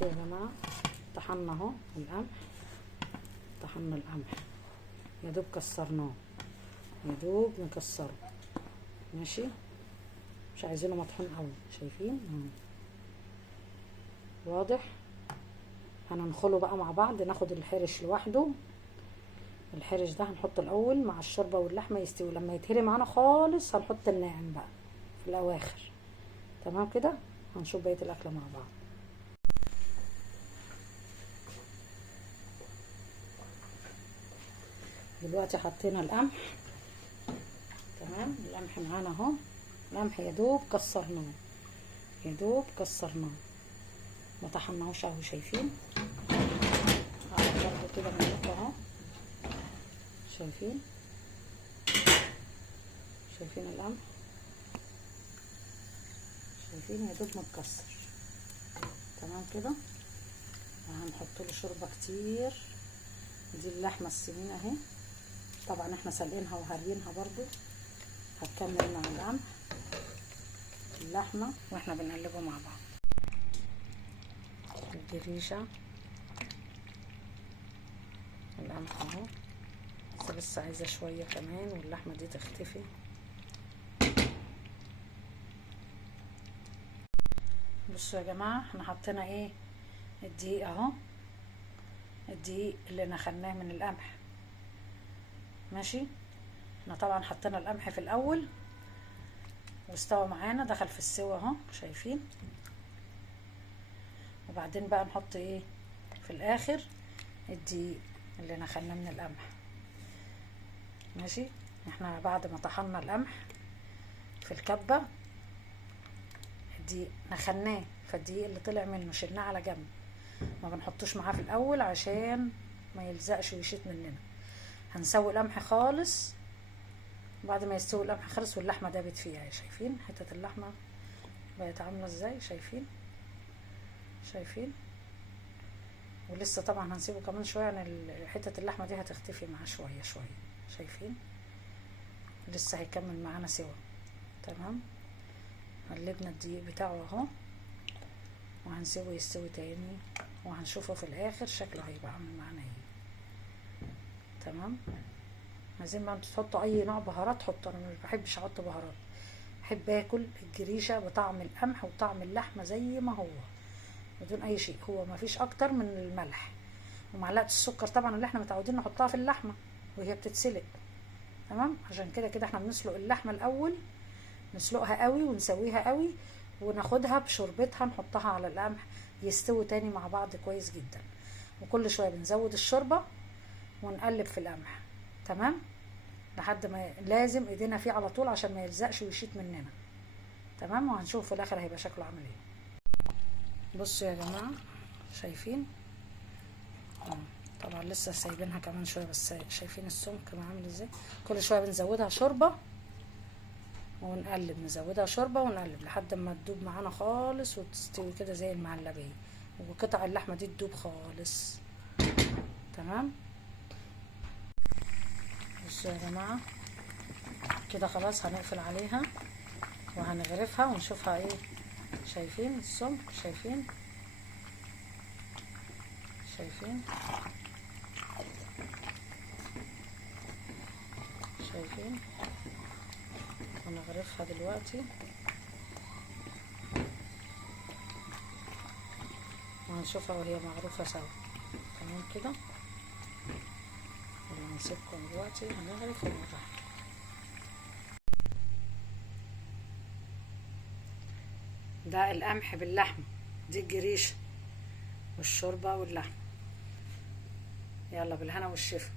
دلوقتي يا جماعه طحنا اهو القمح، طحنا القمح يا دوب كسرناه، يا دوب نكسره ماشي، مش عايزينه مطحون قوي، شايفين اهو واضح. هننخله بقى مع بعض، ناخد الحرش لوحده، الحرش ده هنحطه الاول مع الشوربه واللحمه يستوي، لما يتهري معانا خالص هنحط الناعم بقى في الاواخر. تمام كده، هنشوف بقيه الاكله مع بعض. دلوقتي حطينا القمح، تمام، القمح معانا اهو، القمح يا دوب كسرناه، يا دوب كسرناه، ما طحناهوش اهو، شايفين برضه كده بنحطه اهو، شايفين القمح، شايفين يا دوب متكسر. تمام كده، هنحط له شوربه كتير. دي اللحمه السمينه اهي، طبعا احنا سلقينها وهاريينها برضو، هتكمل مع القمح اللحمه واحنا بنقلبه مع بعض. الجريشه، القمح اهو، بس لسه عايزه شويه كمان واللحمه دي تختفي. بصوا يا جماعه، احنا حطينا ايه، الدقيق اهو، الدقيق اللي نخلناه من القمح ماشي. احنا طبعا حطينا القمح في الاول واستوى معانا، دخل في السوا اهو، شايفين. وبعدين بقى نحط ايه في الاخر، الدقيق اللي نخلناه من القمح ماشي. احنا بعد ما طحنا القمح في الكبه، الدقيق نخلناه، فالدقيق اللي طلع منه شلناه على جنب، ما بنحطوش معاه في الاول عشان ما يلزقش ويشيط مننا. هنسوي القمح خالص، بعد ما يستوي القمح خالص واللحمه دابت فيها، شايفين حته اللحمه بقت عامله ازاي، شايفين. ولسه طبعا هنسيبه كمان شويه، يعني حته اللحمه دي هتختفي معاه شويه، شايفين، لسه هيكمل معانا سوا. تمام، قلبنا الدقيق بتاعه اهو، وهنسيبه يستوي تاني، وهنشوفه في الاخر شكله هيبقى عامل معانا ايه. تمام، عايزين بقى انتوا تحطوا اي نوع بهارات حطوا، انا مش بحبش احط بهارات، بحب اكل الجريشه بطعم القمح وطعم اللحمه زي ما هو بدون اي شيء. هو ما فيش اكتر من الملح ومعلقه السكر طبعا اللي احنا متعودين نحطها في اللحمه وهي بتتسلق. تمام، عشان كده احنا بنسلق اللحمه الاول، نسلقها قوي ونسويها قوي، وناخدها بشوربتها نحطها على القمح يستوي تاني مع بعض كويس جدا. وكل شويه بنزود الشوربه ونقلب في القمح، تمام، لحد ما لازم ايدينا فيه على طول عشان ما يلزقش ويشيط مننا. تمام، وهنشوف في الاخر هيبقى شكله عامل ايه. بصوا يا جماعه، شايفين طبعا لسه سايبينها كمان شويه، بس شايفين السمك عامل ازاي. كل شويه بنزودها شوربه ونقلب، نزودها شوربه ونقلب لحد ما تدوب معانا خالص وتستوي كده زي المعلبيه، وقطع اللحمه دي تدوب خالص. تمام، بصوا يا جماعه كده خلاص، هنقفل عليها وهنغرفها ونشوفها ايه. شايفين السمك، شايفين ونغرفها دلوقتي وهنشوفها وهي مغروفة سوا. تمام كده، هنسيبكم دلوقتي هنغرف ونرجع. ده القمح باللحمة، دي الجريشة والشوربة واللحمة. يلا بالهنا والشفا.